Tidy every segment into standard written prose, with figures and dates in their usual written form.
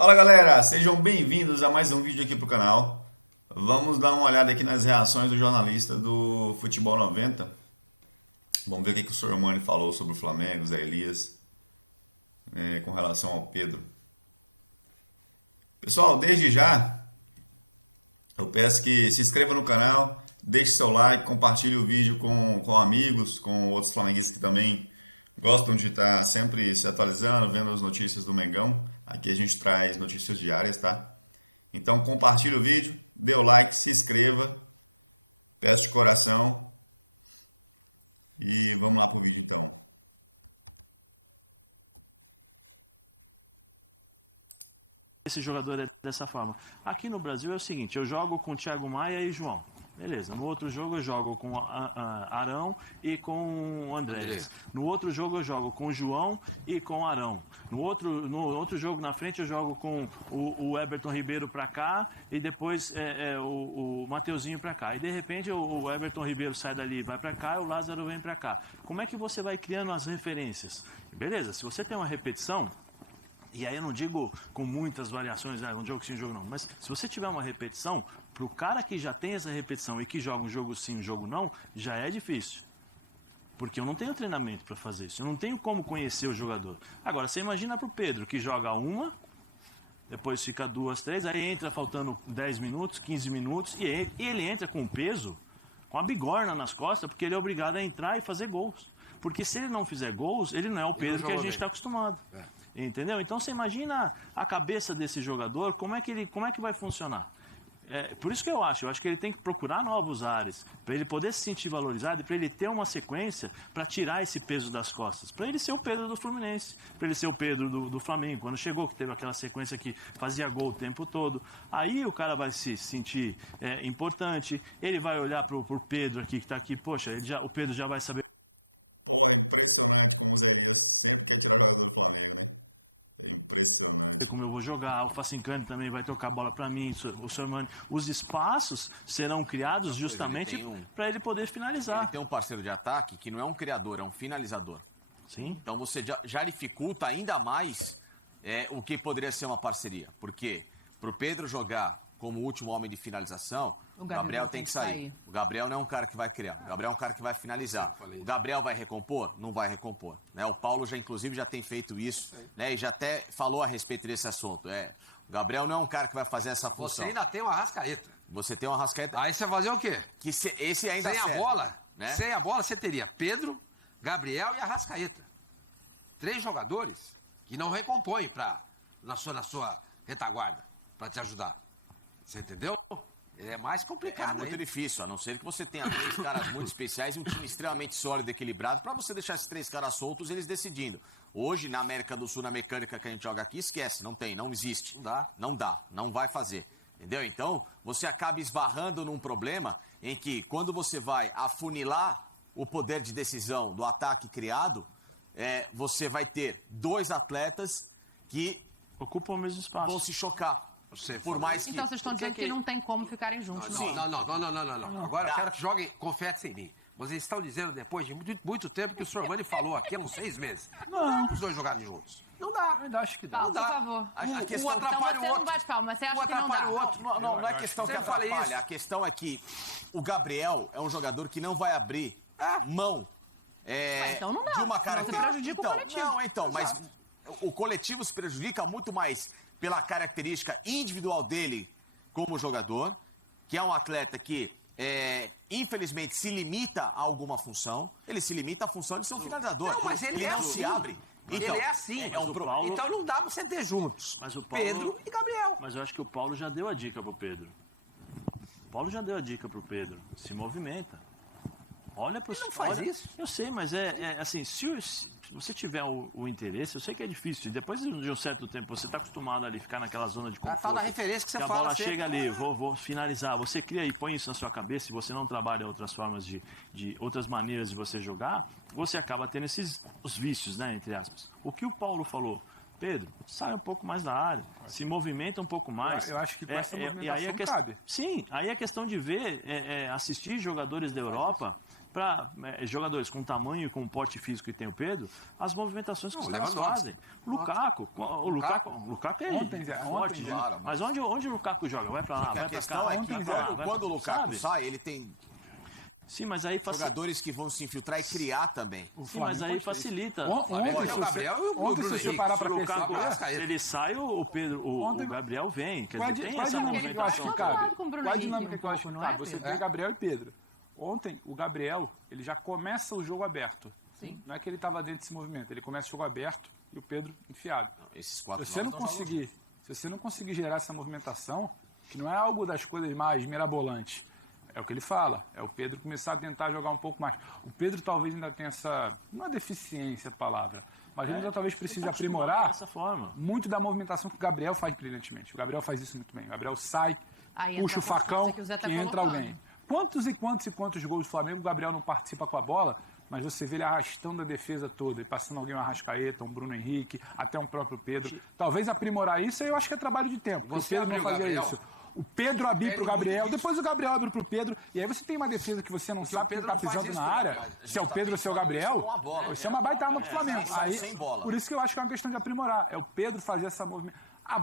Fala galera, sejam bem-vindos a mais um vídeo aqui pro canal. Vamos dar uma olhada aqui nas reações do jornalista do Futebol 90. Vamos ver o que o Sormani falou sobre o Flamengo, Zé Elias, com relação ao Pedro. Pessoal, desde já, eu peço que se inscreva no canal, deixe seu like, compartilhe o vídeo com amigos, com outros flamenguistas que também gostam de estar sempre se atualizando, vendo as notícias do Mengão. Aqui a gente traz notícias diárias, tá? Então compartilhe o vídeo, dê o like, se inscreva, peço de coração e vamos lá pro vídeo então. Esse jogador é dessa forma. Aqui no Brasil é o seguinte, eu jogo com Thiago Maia e João. Beleza, no outro jogo eu jogo com Arão e com André. No outro jogo eu jogo com João e com Arão. No outro jogo na frente eu jogo com o Everton Ribeiro pra cá e depois o Mateuzinho pra cá. E de repente o Everton Ribeiro sai dali e vai pra cá e o Lázaro vem pra cá. Como é que você vai criando as referências? Beleza, se você tem uma repetição, e aí eu não digo com muitas variações, um jogo sim, um jogo não, mas se você tiver uma repetição, para o cara que já tem essa repetição e que joga um jogo sim, um jogo não, já é difícil. Porque eu não tenho treinamento para fazer isso, eu não tenho como conhecer o jogador. Agora, você imagina para o Pedro, que joga uma, depois fica duas, três, aí entra faltando 10 minutos, 15 minutos, e ele entra com peso, com a bigorna nas costas, porque ele é obrigado a entrar e fazer gols. Porque se ele não fizer gols, ele não é o Pedro que a gente está acostumado. Entendeu? Então você imagina a cabeça desse jogador, como é que vai funcionar? Por isso que eu acho que ele tem que procurar novos ares, para ele poder se sentir valorizado, para ele ter uma sequência para tirar esse peso das costas, para ele ser o Pedro do Fluminense, para ele ser o Pedro do Flamengo, quando chegou, que teve aquela sequência que fazia gol o tempo todo. Aí o cara vai se sentir importante, ele vai olhar pro Pedro aqui, que está aqui, poxa, o Pedro já vai saber. Porra, impressionante como o Zé Elias sempre quer tirar o jogador do Flamengo, né? É impressionante, Como eu vou jogar, o Facincani também vai tocar a bola para mim, os espaços serão criados justamente para ele poder finalizar. Ele tem um parceiro de ataque que não é um criador, é um finalizador. Sim. Então você já dificulta ainda mais o que poderia ser uma parceria. Porque para o Pedro jogar como último homem de finalização, o Gabriel tem que sair. O Gabriel não é um cara que vai criar, o Gabriel é um cara que vai finalizar. O Gabriel vai recompor? Não vai recompor. Né? O Paulo inclusive já tem feito isso, né? E já até falou a respeito desse assunto. O Gabriel não é um cara que vai fazer essa função. Você ainda tem o Arrascaeta. Você tem o Arrascaeta. Aí você vai fazer o quê? Esse ainda sem serve, a bola, né? Sem a bola você teria Pedro, Gabriel e Arrascaeta. 3 jogadores que não recompõem na sua retaguarda para te ajudar. Você entendeu? É mais complicado. É muito difícil, a não ser que você tenha 3 caras muito especiais, um time extremamente sólido e equilibrado, para você deixar esses 3 caras soltos, eles decidindo. Hoje, na América do Sul, na mecânica que a gente joga aqui, esquece, não existe. Não dá, não vai fazer. Entendeu? Então, você acaba esbarrando num problema em que, quando você vai afunilar o poder de decisão do ataque criado, você vai ter 2 atletas que Ocupam o mesmo espaço. vão se chocar. Por mais que... Então vocês estão dizendo que não tem como ficarem juntos. Sim. Não. Agora eu quero que joguem confiança em mim. Vocês estão dizendo depois de muito tempo que o Sormani falou aqui há uns 6 meses. Não. Os dois jogarem juntos. Não dá. Ainda acho que dá. Paulo, por favor. A questão Então atrapalha você o não outro. bate palma, você acha que não Atrapalha o dá. outro. Não é questão que Sempre falei atrapalha. isso. A questão é que o Gabriel é um jogador que não vai abrir mão Então não dá. de uma Você característica. prejudica o coletivo. Mas o coletivo se prejudica muito mais pela característica individual dele como jogador, que é um atleta que infelizmente se limita a alguma função. Ele se limita à função de ser um finalizador. Não, mas ele é não assim. se abre. Ele é assim. Então não dá pra você ter juntos. Mas o Paulo- Pedro e Gabriel. Mas eu acho que o Paulo já deu a dica pro Pedro. O Paulo já deu a dica pro Pedro. Se movimenta. Olha pro... Ele não faz isso. Eu sei, mas assim, se você tiver o interesse, eu sei que é difícil. Depois de um certo tempo, você está acostumado ali, ficar naquela zona de conforto. Fala a referência que você a fala bola sempre. chega ali, vou finalizar. Você cria e põe isso na sua cabeça, se você não trabalha outras formas outras maneiras de você jogar, você acaba tendo os vícios, né, entre aspas. O que o Paulo falou, Pedro, sai um pouco mais da área, se movimenta um pouco mais. Eu acho que essa e aí movimentação a questão, cabe. sim, aí a questão de ver, assistir jogadores da Europa, para jogadores com tamanho e com porte físico que tem o Pedro, as movimentações que os caras fazem. O Lukaku é forte, joga. mas onde o Lukaku joga? Vai pra lá. A questão é que quando o Lukaku sai, ele tem Sim, mas aí facilita. jogadores que vão se infiltrar e criar também. Sim, mas aí facilita. Ontem, se você parar pra perceber, Ele sai, o Gabriel vem. Quer qual a dizer, tem essa dinâmica que eu acho que movimentação. cabe? com o Bruno Qual a Henrique, dinâmica que eu acho que não cabe? é, Você Pedro? tem Gabriel e Pedro. Ontem, o Gabriel, ele já começa o jogo aberto. Sim. Não é que ele estava dentro desse movimento, ele começa o jogo aberto e o Pedro enfiado. Esses Se quatro você não conseguir gerar essa movimentação, que não é algo das coisas mais mirabolantes, é o que ele fala, é o Pedro começar a tentar jogar um pouco mais. O Pedro talvez ainda tenha essa, não é deficiência a palavra, mas ele ainda talvez precise aprimorar dessa forma. muito da movimentação que o Gabriel faz brilhantemente. O Gabriel faz isso muito bem. O Gabriel sai, Aí puxa o entra a facão que o Zé tá e entra colocando. alguém. Quantos gols do Flamengo o Gabriel não participa com a bola, mas você vê ele arrastando a defesa toda, e passando alguém, um Arrascaeta, um Bruno Henrique, até um próprio Pedro. Talvez aprimorar isso, eu acho que é trabalho de tempo, porque o Pedro não fazia isso. O Pedro abrir pro Gabriel, depois o Gabriel abre pro Pedro, e aí você tem uma defesa que você não sabe quem tá pisando na área, se é o Pedro ou se é o Gabriel, você é uma baita arma pro Flamengo. Aí, por isso que eu acho que é uma questão de aprimorar, é o Pedro fazer essa movimentação. A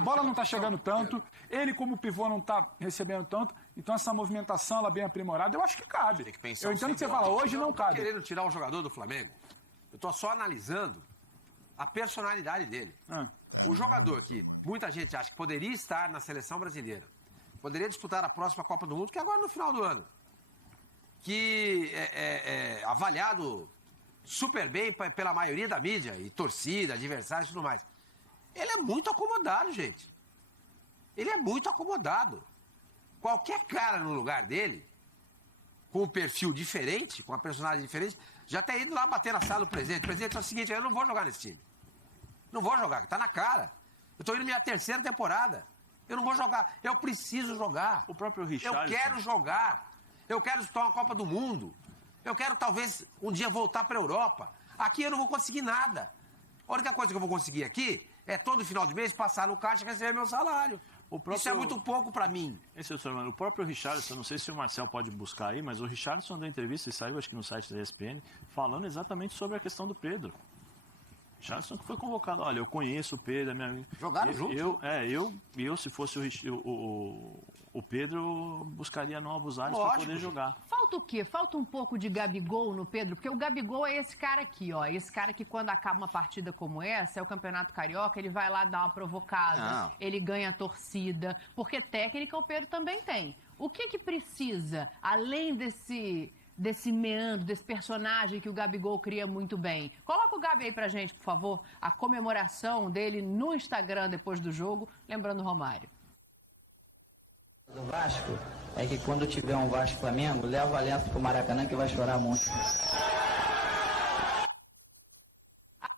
bola não tá chegando tanto, ele como pivô não tá recebendo tanto, então essa movimentação ela bem aprimorada, eu acho que cabe. Eu entendo que você fala, hoje não cabe. Querendo tirar o jogador do Flamengo, eu tô só analisando a personalidade dele. Tá Um nada, jogador seu que mano. muita gente acha que poderia estar na seleção brasileira, poderia disputar a próxima Copa do Mundo, que é agora no final do ano, que é avaliado super bem pela maioria da mídia, e torcida, adversários e tudo mais. Ele é muito acomodado, gente. Ele é muito acomodado. Qualquer cara no lugar dele, com um perfil diferente, com uma personalidade diferente, já teria ido lá bater na sala do presidente. O presidente é o seguinte, eu não vou jogar nesse time. Não vou jogar, tá na cara. Eu tô indo na minha terceira temporada. Eu não vou jogar, eu preciso jogar. O próprio Eu Richarlison. quero jogar. Eu quero disputar a Copa do Mundo. Eu quero talvez um dia voltar para a Europa. Aqui eu não vou conseguir nada. A única coisa que eu vou conseguir aqui é todo final de mês passar no caixa e receber meu salário. Isso é muito pouco para mim. Esse é o próprio Richarlison, não sei se o Marcel pode buscar aí, mas o Richarlison deu entrevista e saiu, acho que no site da ESPN, falando exatamente sobre a questão do Pedro. O Richarlison foi convocado, olha, eu conheço o Pedro, né? Jogaram junto? Eu se fosse o Pedro, buscaria novos ares para poder jogar. Falta o quê? Falta um pouco de Gabigol no Pedro, porque o Gabigol é esse cara aqui, ó. Esse cara que quando acaba uma partida como essa, é o Campeonato Carioca, ele vai lá dar uma provocada, ele ganha a torcida, porque técnica o Pedro também tem. O que precisa, além desse meandro, desse personagem que o Gabigol cria muito bem? Coloca o Gabi aí pra gente, por favor, a comemoração dele no Instagram depois do jogo, lembrando o Romário. Do Vasco é que quando tiver um Vasco Flamengo, leva o Valença pro Maracanã que vai estourar muito.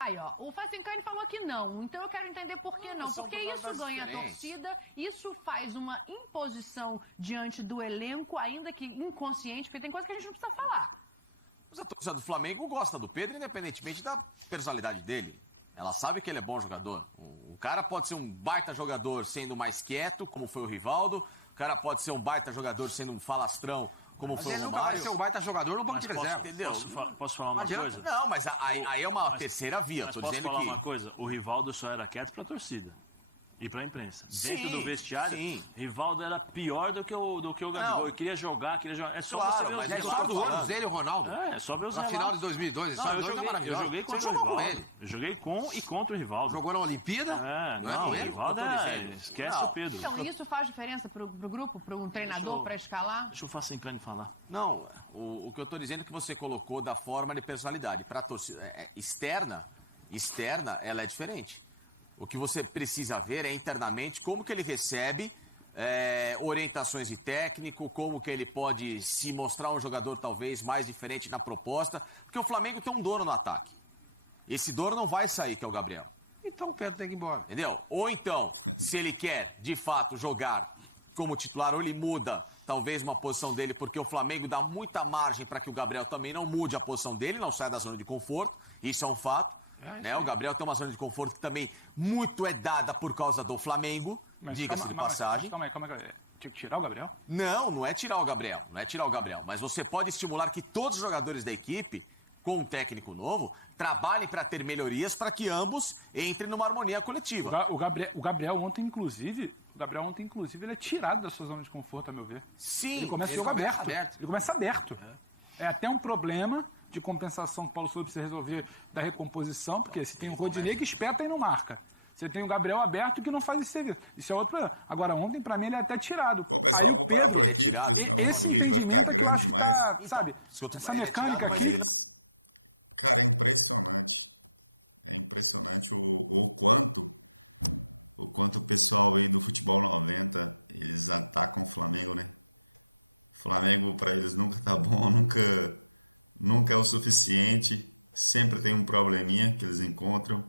Aí, ó, o Facincani falou que não, então eu quero entender por que não. Porque isso ganha a torcida, isso faz uma imposição diante do elenco, ainda que inconsciente, porque tem coisa que a gente não precisa falar. Mas a torcida do Flamengo gosta do Pedro, independentemente da personalidade dele. Ela sabe que ele é bom jogador. O cara pode ser um baita jogador sendo mais quieto, como foi o Rivaldo. O cara pode ser um baita jogador sendo um falastrão, como foi o Ele nunca vai Romário. ser um baita jogador no banco de reserva. Entendeu? Posso falar uma coisa? Não, mas aí é uma terceira via. Tô Posso dizendo falar uma que... coisa? O Rivaldo só era quieto pra torcida. E pra imprensa. Dentro Sim, do vestiário, sim. Rivaldo era pior do que o Gabigol. Não. Ele queria jogar. É só Claro, você ver os mas É é vídeos. só do ônibus dele, o Ronaldo. É só ver os Na final relatos. de 2002, Não, eu joguei contra o jogou com Rivaldo. ele. Eu joguei com e contra o Rivaldo. Jogou na Olimpíada? Não, o ele? Rivaldo eu tô dizendo. esquece Não. o Pedro. Então, isso faz diferença pro grupo, para um treinador, para escalar? Deixa o Facincani falar. Não, o que eu tô dizendo é que você colocou da forma de personalidade. Pra torcida externa, ela é diferente. O que você precisa ver é internamente como que ele recebe orientações de técnico, como que ele pode se mostrar um jogador talvez mais diferente na proposta, porque o Flamengo tem um dono no ataque. Esse dono não vai sair, que é o Gabriel. Então o Pedro tem que ir embora. Entendeu? Ou então, se ele quer de fato jogar como titular, ou ele muda talvez uma posição dele, porque o Flamengo dá muita margem para que o Gabriel também não mude a posição dele, não saia da zona de conforto, isso é um fato. Né? O Gabriel tem uma zona de conforto que também muito é dada por causa do Flamengo, diga-se de passagem. Calma aí. Tinha que tirar o Gabriel? Não é tirar o Gabriel, mas você pode estimular que todos os jogadores da equipe, com um técnico novo, trabalhem para ter melhorias para que ambos entrem numa harmonia coletiva. O Gabriel ontem, inclusive, ele é tirado da sua zona de conforto, a meu ver. Sim, Ele começa a jogar aberto. Ele começa aberto. É até um problema de compensação que o Paulo Souza precisa resolver da recomposição, porque se tem o Rodinei que espeta e não marca. Você tem o Gabriel aberto que não faz esse serviço. Isso é outro problema. Agora, ontem, pra mim, ele é até tirado. Bom, pessoal, vou parar por aqui, porque senão o vídeo vai ficar grande demais. Sabe, essa mecânica Mas, cara, é impressionante. É impressionante o quanto o pessoal aí do Futebol 90, eles atacam o Flamengo, né? O Flamengo, pra eles, nunca tá bom, nunca é o suficiente. Sempre tem um probleminha que eles encontram.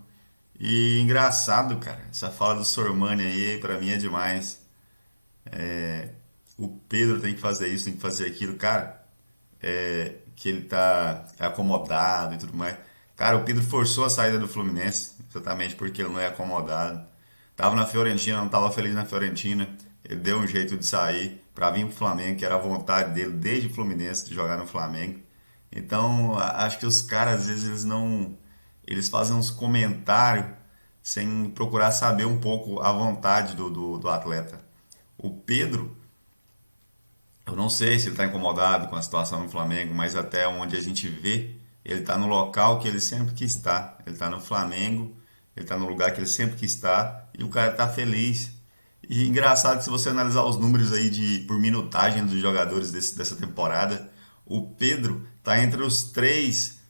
E engraçado, cara, essa fala do Sormani aí, pra mim é demais. O Pedro tem que fazer isso, tem que fazer aquilo, cara, que ele tá acomodado e tudo mais. Cara, o Pedro forçou a saída do Fluminense, exatamente porque ele não é acomodado. Tava na Fiorentina, não tava feliz na Fiorentina, ele deu um jeito de sair pra vir pro Flamengo, que era a vontade dele desde o Fluminense de jogar no Flamengo. Então, acho que os caras, às vezes, eles fazem uns comentários sem procurar saber um pouco a vontade do atleta. O Pedro, eu não sei se ele está incomodado com a situação no Flamengo, mas até onde a gente vê, ele está no local que ele sempre quis estar. Ele está no Flamengo, ele está no lugar que ele sempre quis estar e o cara está feliz. E engraçado que se você analisar os números aí por minutagem dos jogadores dessa temporada, o Pedro está entre os 3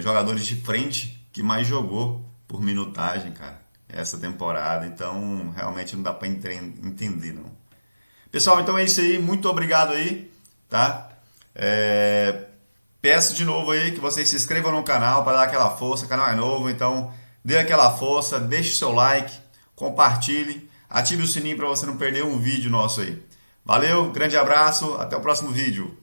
jogadores de frente que mais jogou por minutagem, cara, essa temporada. Então, realmente não dá para entender, não. Pessoal, então é isso aí. Muito obrigado aí, tá? Peço de novo aí que vocês se inscrevam no canal para dar aquela força. O canal é novo, então dê aquela força, deixe seu like, compartilhe, ative o sininho para você não perder um vídeo nosso aí. Valeu, grande abraço, até o próximo vídeo.